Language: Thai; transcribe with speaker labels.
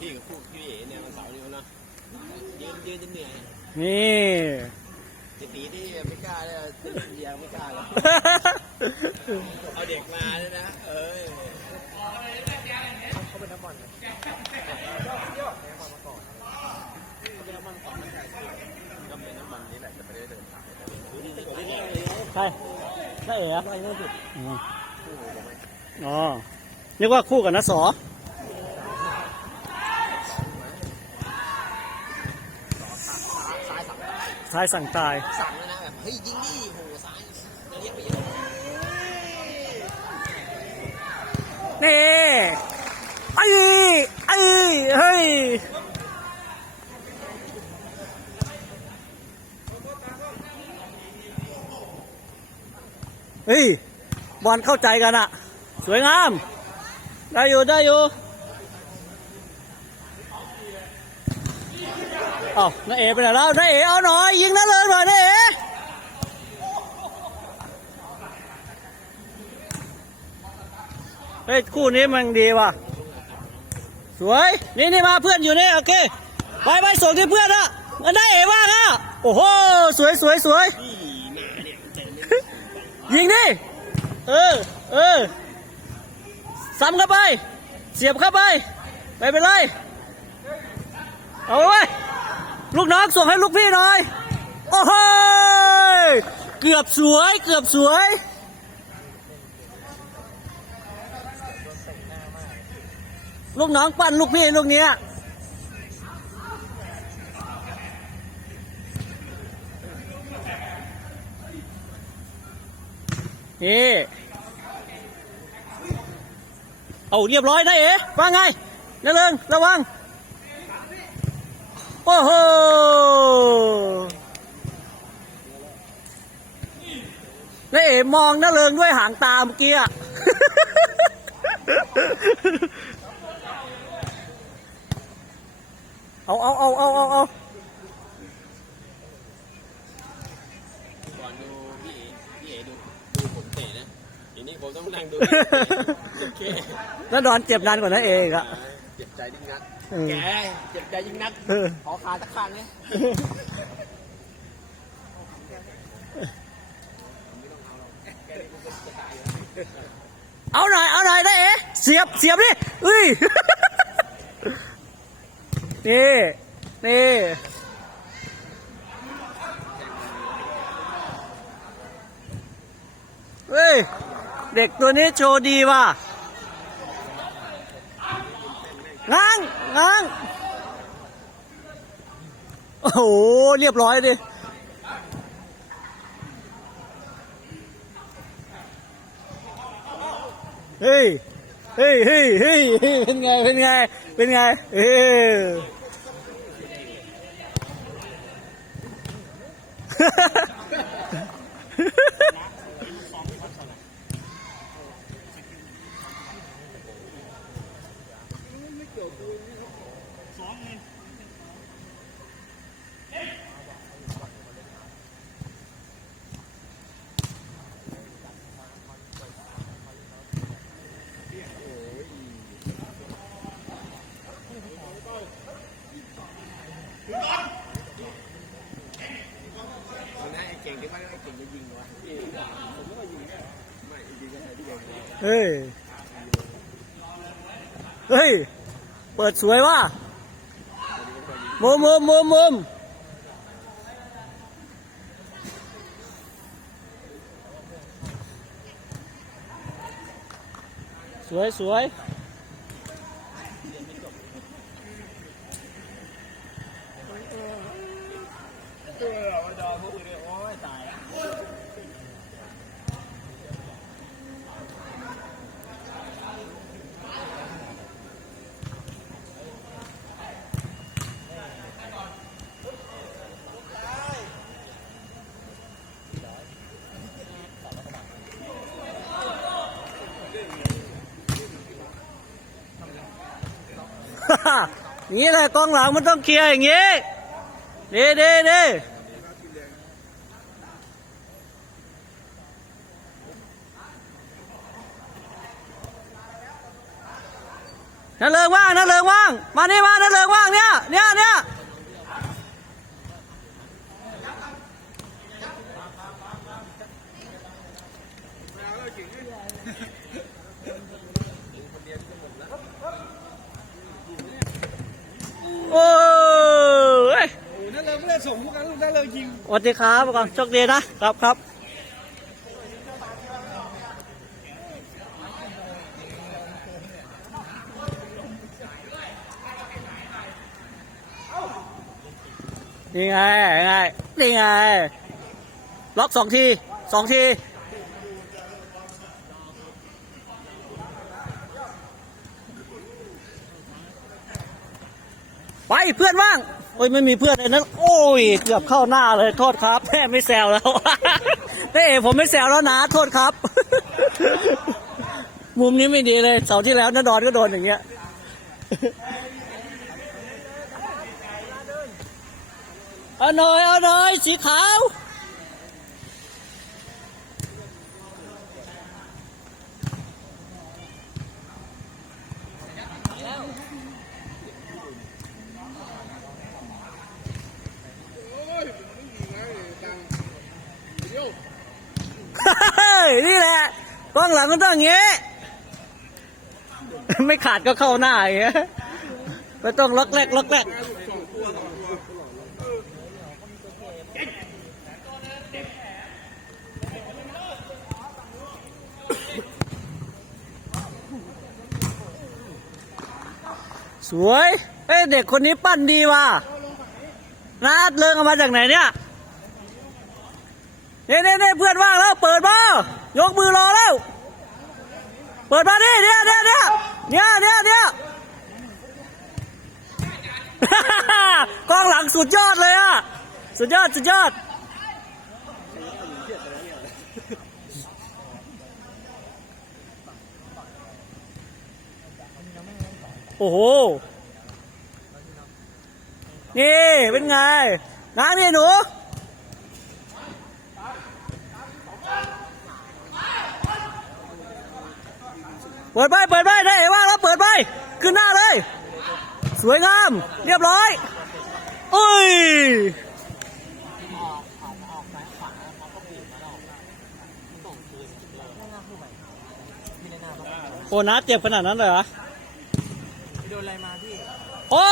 Speaker 1: ที่กับคู่พี่เอ๋เนี่ยวันเสาร์นี้เนาะยืนยืนจนเหนื่อย
Speaker 2: นี่
Speaker 1: จะตีที่ไม่กล้าเลยยังไม่กล้าเลยเอาเด็กมาเลยนะ เอ้ยเขาเป็นนักบอลก็เป็นน้ำมันนี่แหละจะไม่ได้เดินสาย
Speaker 2: ใช่ใช่เอ๋ออืมอ๋อนึกว่าคู่กับนัสสอ
Speaker 1: ซ้ายสั่ง
Speaker 2: ตาย
Speaker 1: สั่งเลยนะแบบเฮ้ยยิงดิโหซ้ายเรียกไปเยอะ
Speaker 2: นี่ไอ้ไอ้เฮ้ยเฮ้ยบอลเข้าใจกันอะสวยงาม ได้อยู่ ได้อยู่ อ้าน้าเอ๋ไปไหนแล้วน้าเอ๋เอาหน่อยยิงนั่นเลยหน่อยน้าเอ๋เฮ้ยคู่นี้มันดีว่ะ สวยนี่นี่มาเพื่อนอยู่นี่โอเคไปไปส่งที่เพื่อนอะงั้นได้เอ๋บ้างอะโอ้โหสวยสวยสวย
Speaker 1: ยิ
Speaker 2: งดิเออเออซ้ำเข้าไป เสียบเข้าไปไม่เป็นไรเอาไว้ ลูกน้องส่งให้ลูกพี่หน่อย โอ้โหยเกือบสวย เกือบสวยลูกน้องปั้นลูกพี่ลูกเนี้ยนี่เอาเรียบร้อยได้เอ๋ว่าไงนั่นเริงระวัง โอ้โหนายเอ๋มองน้าเริงด้วยหางตาเมื่อกี้อะเอาเอาเอาเอาเอาเอา
Speaker 1: ก่อนดูพี่เอ๋พี่เอ๋ดูดูผมเตะนะทีนี้ผมต้องนั่งดูโอเค
Speaker 2: แล้วดอนเจ็บนานกว่านั้นเองอะ
Speaker 1: เจ็บ ใจยิ่งนัก
Speaker 2: เออ
Speaker 1: แกเจ็บใจยิ่งนัก
Speaker 2: เออ
Speaker 1: ขอขาสักข้างเนี่ย
Speaker 2: เอาหน่อย เอาหน่อยได้เอ๋เสียบ เสียบดิอุ้ย นี่ นี่ เฮ้ย เด็กตัวนี้โชว์ดีว่ะ ง้างง้าง โอ้โห เรียบร้อยดิเฮ้ย เฮ้ยเฮ้ยเฮ้ยเป็นไง เป็นไง เป็นไง เออ
Speaker 1: วันนั้นไอ้เก่งที่ว่าไอ้เก่งจะยิงวะผมก็ยิงเนี่ยไม่ยิงก็ไอ้ที่เก่ง
Speaker 2: เฮ้ย เฮ้ย เปิดสวยว่ะมุมมุมมุมมุมสวยสวย
Speaker 1: เออดอพวกนี้โอ้ยตายละ
Speaker 2: อย่าง นี้แหละกองหลังมันต้องเคลียร์อย่างนี้ดีดีดีนนั่นเลิงว่างนั่นเลิงว่าง มานี่มานั่นเลิงว่างเนี่ยเนี่ยเนี่ยโอ้ย
Speaker 1: โอ้นั่นเลยไม่ได้ส่งพวกนั้นลูกนั่นเลยยิง
Speaker 2: ส วัสดีครับก่อนโชคดีนะครับครับนี่ไงไงนี่ไง ล็อกสองทีสองทีไปเพื่อนว่าง โอ้ยไม่มีเพื่อนเลยนั้น โอ้ย เกือบเข้าหน้าเลยโทษครับแม่ไม่แซวแล้วแม่เอ๋ผมไม่แซวแล้วนะ โทษครับ มุมนี้ไม่ดีเลยเสาที่แล้วนดอนก็โดนอย่างเงี้ยเอาหน่อยเอาหน่อยสีขาว ยนี่แหละกล้องหลังมันต้องอย่างงี้ ไม่ขาดก็เข้าหน้าอย่างเงี้ยไม่ต้องล็อกแรกล็อกแรกสวย เอ้ยเด็กคนนี้ปั้นดีว่ะนาดเลิงเอามาจากไหนเนี่ย เนี่ยเน่เน่เพื่อนว่างแล้ว เปิดมายกมือรอแล้ว เปิดมาดิเนี่ยเนี่ยเนี่ยเนี่ยเนี่ยเนี่ยกล้องหลังสุดยอดเลยอะ สุดยอด สุดยอดโอ้โห นี่ เป็นไง น้ำนี่หนู เปิดไปเปิดไปได้เอว่างแล้วเปิดไปขึ้นหน้าเลย สวยงาม เรียบร้อยอุ้ยโอ้น้าเจ็บขนาดนั้นเลยเหรอ
Speaker 1: โดนอะไรมาพี่
Speaker 2: โอ้